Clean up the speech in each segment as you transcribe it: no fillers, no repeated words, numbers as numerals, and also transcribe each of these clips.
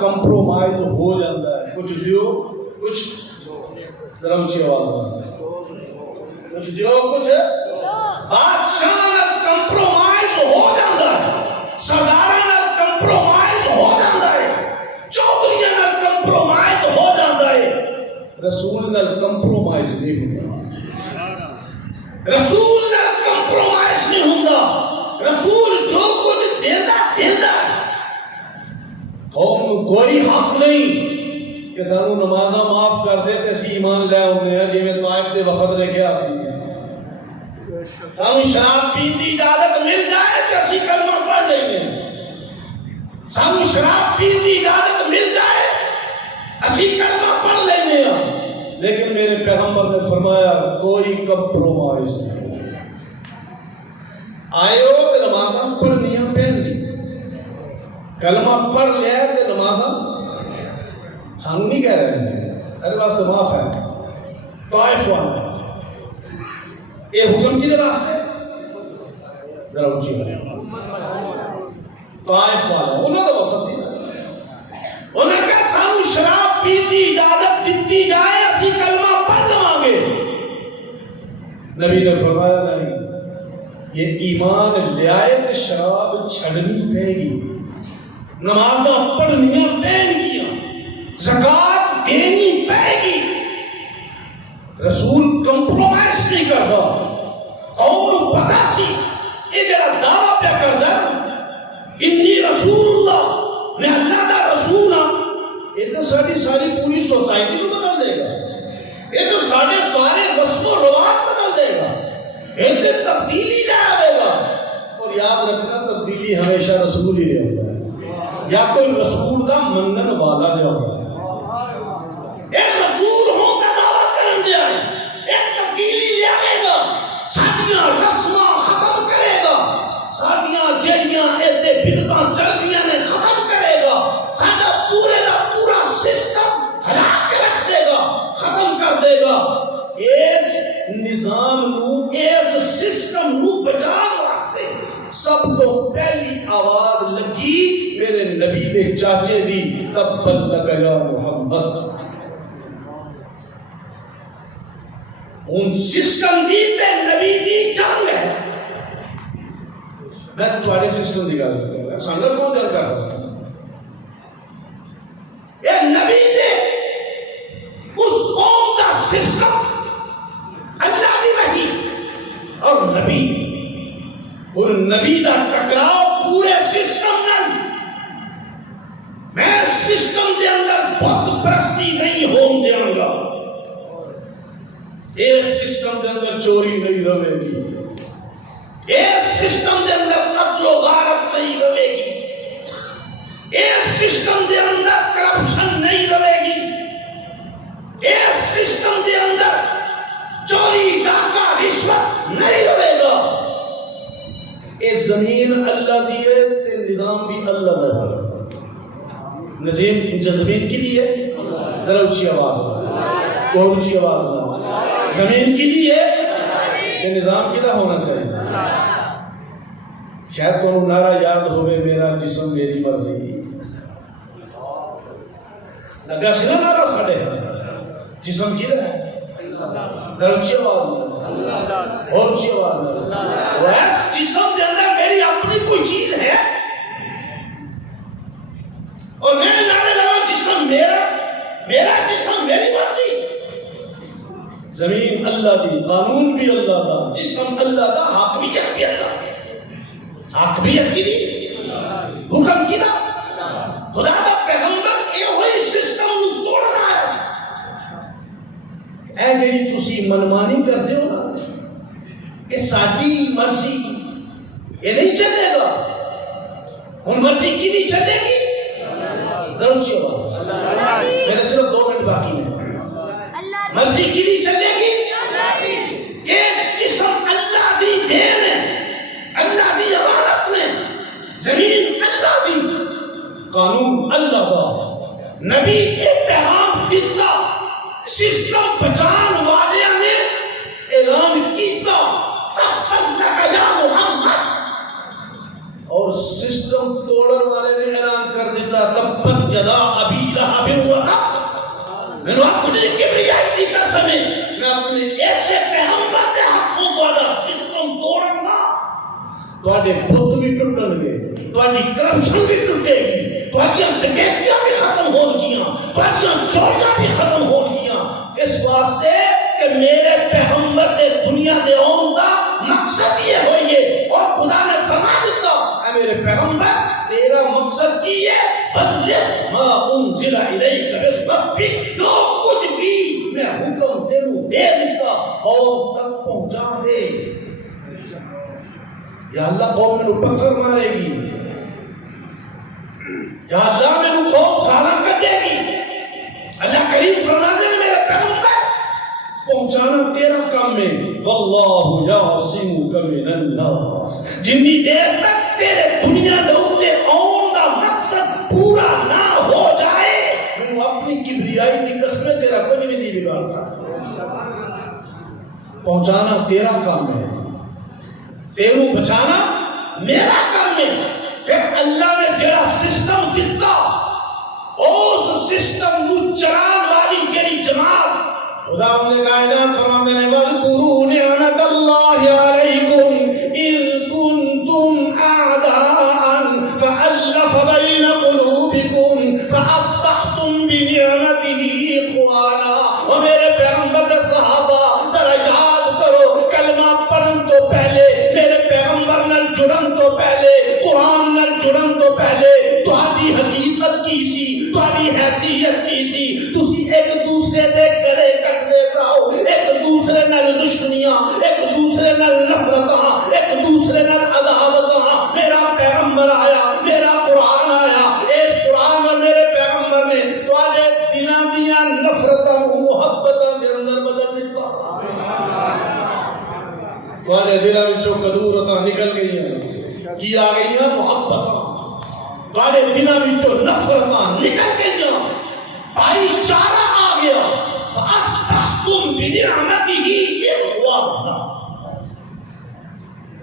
Compromise ہو جاتا ہے، کچھ دیو کچھ ذرا اونچی آواز کچھ دیو کچھ بادشاہ نال کمپرومائز ہو جاتا ہے، سرداراں نال کمپرومائز ہو جاتا ہے، چودھریاں نال کمپرومائز ہو جاتا ہے، رسول نال کمپرومائز نہیں ہوتا، رسول نال کمپرومائز نہیں ہوتا، رسول جو کچھ دینا دینا ہے، قوم کوئی حق نہیں کہ سانو نمازاں معاف کر دے تے اسی ایمان لے آنے ہیں جی میں طائف دے وفد نے کیا سی سانو شراب پین دی اجازت مل جائے تے اسی کلمہ پڑھ لیں گے، سانو شراب پین دی اجازت مل جائے اسی کلمہ پڑھ لیں گے، لیکن میرے پیغمبر نے فرمایا کوئی کمپرومائز نہیں، آئے ہو تے نمازاں پڑھنیاں پہننی، کلمہ پڑھ لیا ہے کہ نمازاں سانو نہیں کہہ رہے ہیں، ہر واسطے معاف ہے، طائف والا یہ حکم کی دے واسطے ذرا اونچی ہو طائف والا انہوں نے وفد سی انہوں نے کہا سانو شراب پین دی اجازت دیتی جائے اسی کلمہ پڑھ لواں گے، نبی نے فرمایا نہیں، یہ ایمان لے آئے کہ شراب چھڑنی پڑے گی، نمازاں پڑھنیاں پہن گیا، زکوٰۃ دینی پڑے گی، رسول کمپرومائز نہیں کرتا، قوم کو پتا سی یہ جڑا دعویٰ پہ کردا انی رسول اللہ میں اللہ دا رسول ہاں، یہ تو ساری پوری سوسائٹی کو بدل دے گا، یہ تو سارے رسم و رواج بدل دے گا، یہ تو تبدیلی لے آئے گا، اور یاد رکھنا تبدیلی ہمیشہ رسول ہی رہتا ہے، یا کوئی رسول دا منن والا لے ہوگا، ایک رسول ہوں کا دعویٰ کرن دے آئے، ایک تبدیلی لے آئے گا، سادیاں رسمہ ختم کرے گا، سادیاں جڑیاں ایتے بدتاں چلدیاں نے ختم کرے گا، سادہ پورے دا پورا سسٹم ہلا کے رکھ دے گا، ختم کر دے گا، اس نظام نو اس سسٹم نو بچان واسطے سب تو پہلی آواز لگی میرے نبی دے چاچے دی تبت لک یا محمد، ان سسٹم دی تے نبی دی جنگ ہے، میں تھوڑے سسٹم دی گل کر رہا ہوں، سامنے کون جنگ کر سکتا ہے، یہ نبی دے اس قوم دا سسٹم اللہ دی وحی اور نبی اور نبی دا ٹکراؤ پورے سسٹم نال، میں سسٹم دے اندر بت پرستی نہیں ہون دیاں گا، اس سسٹم دے اندر چوری نہیں رہے گی، اس سسٹم دے اندر قتل و غارت نہیں رہے گی، اس سسٹم دے اندر کرپشن نہیں رہے گی، اس سسٹم دے اندر چوری ڈاکہ رشوت نہیں رہے گا، یہ زمین اللہ دی ہے تے نظام بھی اللہ دا ہے، زمین کی دی ہے ذرا اونچی آواز بہت اونچی آواز زمین کی دی ہے یہ نظام کدھا ہونا چاہیے، شاید تو نعرہ یاد ہوئے میرا جسم میری مرضی لگا سنا نعرہ ساڑھے جسم کدھا ہے ذرا اونچی آواز بہت اونچی آواز ویس جسم دے اندر میری اپنی کوئی چیز ہے اور میں نے نعرہ لگا جسم میرا جسم میری مرضی، زمین اللہ دی، قانون بھی اللہ دا، جسم اللہ دا، حاکمیت بھی اللہ دی، حاکمیت کی دی حکم کی دا خدا دا پیغمبر اے ہوئی سسٹم نو توڑنا ہے، اے جڑی تسی منمانی کر دیو نا کہ ساڈی مرضی یہ نہیں چلے گا، ہن مرضی کی نہیں چلے گی، درچی ہوا میرے صرف 2 منٹ باقی ہیں، مرضی کی نہیں چلے گی، یہ جسم اللہ دی دین ہے، اللہ دی امانت میں، زمین اللہ دی، قانون اللہ دا، نبی کے پیغام دیتا، سسٹم بچان والے نے اعلان کیتا اللہ کا یا محمد، اور سسٹم توڑن والے نے اعلان کر دیتا تبت یدا ابی لہب وتب، میں نے اپنی کبریائی کی قسم ہے میں اپنے ایسے پیغمبر کے ہاتھوں والا سسٹم توڑوں گا تواڈے بت بھی ٹوٹن گے، تواڈی کرپشن بھی ٹوٹے گی، تواڈیاں ڈکیتیاں بھی ختم ہون گیاں، تواڈیاں چوریاں بھی ختم ہون گیاں، اس واسطے کہ میرے پیغمبر دے دنیا دے آن دا مقصد یہ ہوئیے، اور خدا نے فرما دیتا اے میرے پیغمبر تیرا مقصد کی ہے بلغ ما انزل الیک من ربک، جو کچھ بھی میں حکم تینوں دے دیتا قوم تک پہنچا دے۔ یا اللہ قوم میں پتھر مارے گی، یا اللہ میں نے قوم گانا کر دے گی، اللہ کریم فرما دے میرے پیغمبر پہنچانا تیرا کام ہے، واللہ یعصمک من الناس، جنی دیر تک تیرے دنیا دے اوتے آن دا مقصد پورا نہ ہو جائے میں نے اپنی کبریائی دی قسم تیرا کچھ بھی نہیں بگاڑتا، پہنچانا تیرا کام ہے، تیروں بچانا میرا کام ہے۔ پھر اللہ نے جڑا سسٹم دیتا اس سسٹم نو چلان والی جڑی جماعت خدا نے کائنات فرماندے نے وَاذْكُرُوا نِعْمَتَ اللَّهِ عَلَيْكُمْ إِذْ كُنْتُمْ أَعْدَاءً فَأَلَّفَ بَيْنَ قُلُوبِكُمْ فَأَصْبَحْتُمْ بِنِعْمَتِهِ إِخْوَانًا، اور میرے پیغمبر کے صحابہ ذرا یاد کرو کلمہ پڑھن تو پہلے میرے پیغمبر نال جڑن تو پہلے قرآن نال جڑن تو پہلے تہاڈی حقیقت کی سی، تہاڈی حیثیت کی سی، تسی ایک دوسرے دے گلے کٹدے جاؤ، ایک دوسرے نال دشمنیاں، ایک دوسرے نال نفرتاں، ایک دوسرے نال عداوتاں، میرا پیغمبر آیا، میرا قرآن آیا، اس قرآن اور میرے پیغمبر نے تہاڈے دلاں دیاں نفرتاں محبتاں دے اندر بدل دتا، تہاڈے دلاں وچوں کدورتاں نکل گئیاں، کی آ گئیاں محبتاں، تہاڈے دلاں وچوں نفرتاں نکل گئیاں، بھائی چارہ آ گیا، فَأَصْبَحْتُمْ بِنِعْمَتِهِ إِخْوَانًا۔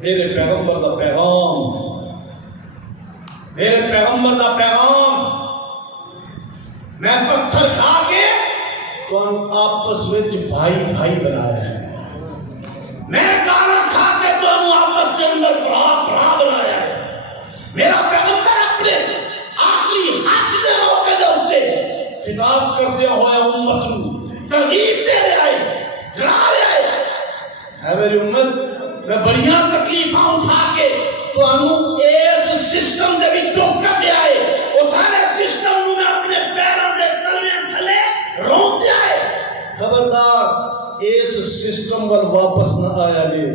میرے پیغمبر دا پیغام، میرے پیغمبر دا پیغام، میں پتھر کھا کے تو آپس وچ بھائی بھائی بنایا ہے، میں گانا کھا کے تو آپس کے اندر برا بنایا ہے، میرا پیغمبر اپنے آخری حج دے موقع دے اتے خطاب کردے ہوئے امت نو ترغیب دے رہے آئے، ڈرا رہے آئے، اے میری امت میں بڑیاں تکلیفاں اٹھا کے تو انہوں اس سسٹم دے بھی چوک کر دے آئے، وہ سارے سسٹم نو میں اپنے پیروں دے تلویں تھلے روک دے آئے، خبردار اس سسٹم پر واپس نہ آیا جے،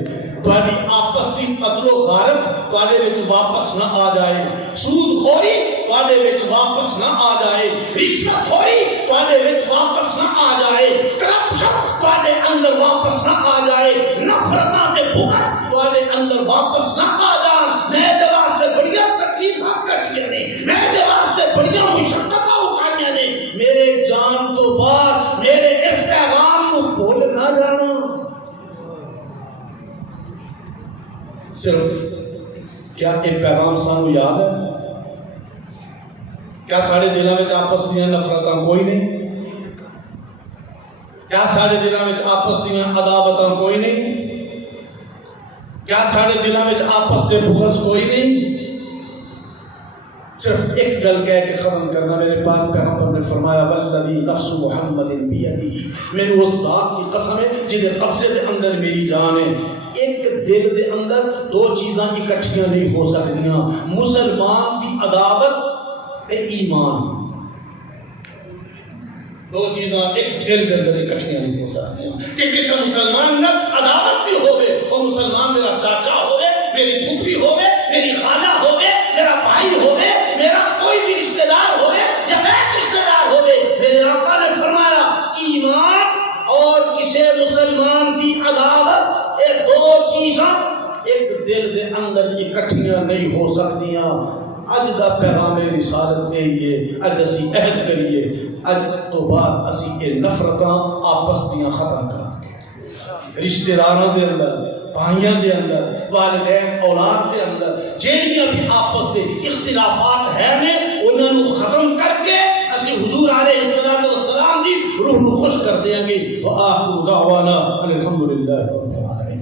تہاڈی آپس دی قتل و غارت تہاڈے وچ واپس نہ آ جائے، سود خوری تہاڈے وچ واپس نہ آ جائے، رشوت خوری تہاڈے وچ واپس نہ آ جائے، کرپشن تہاڈے اندر واپس نہ آ جائے، نفرتاں تے بغض تہاڈے اندر واپس نہ آ جان، میں دے واسطے بڑیاں تکلیفاں کٹیاں نے، میں دے واسطے بڑیاں مشقتاں اٹھائیاں نے، میرے جان تو بعد میرے اس پیغام کو بھول نہ جانا، صرف کیا یہ پیغام سانو یاد ہے؟ کیا سارے دلوں میں آپس دیاں نفرتاں کوئی نہیں؟ کیا سارے دلوں میں آپس دیاں عداوتاں کوئی نہیں؟ کیا سارے دلوں میں آپس دے بغض کوئی نہیں؟ صرف ایک گل کہہ کے ختم کرنا، میرے پاک پیغمبر نے فرمایا والذی نفس محمد بیدہ، میری اس ذات کی قسم ہے جس کے قبضے دے اندر میری جان ہے، ایک دل دے اندر دو چیزاں اکٹھیاں نہیں ہو سکتیاں، مسلمان کی عداوت تے ایمان، دو چیزاں ایک دل کے اندر اکٹھیاں نہیں ہو سکتیاں، کہ کسی مسلمان نہ عداوت بھی ہوئے، اور مسلمان میرا چاچا ہوئے، میری پھوپھی ہوئے، میری خالہ ہوئے، میرا بھائی ہوئے، میرا کوئی بھی رشتہ دار ہوئے یا میں رشتہ دار ہوئے، میرے آقا نے فرمایا ایمان اور کسی مسلمان کی عداوت، یہ دو چیزاں ایک دل دے اندر اکٹھیاں نہیں ہو سکتیاں۔ اج دا پیغام رسالت یہی ہے، اج اسی عہد کریے، اج تو بعد اسی یہ نفرتاں آپس دیاں ختم کریں، رشتہ داراں دے اندر، بھائیاں دے اندر، والدین اولاد دے اندر جیڑیاں بھی آپس دے اختلافات ہیں نے انہاں نو ختم کر کے روح نو خوش کر دیں گے. وآخر دعوانا ان الحمد للہ رب العالمین.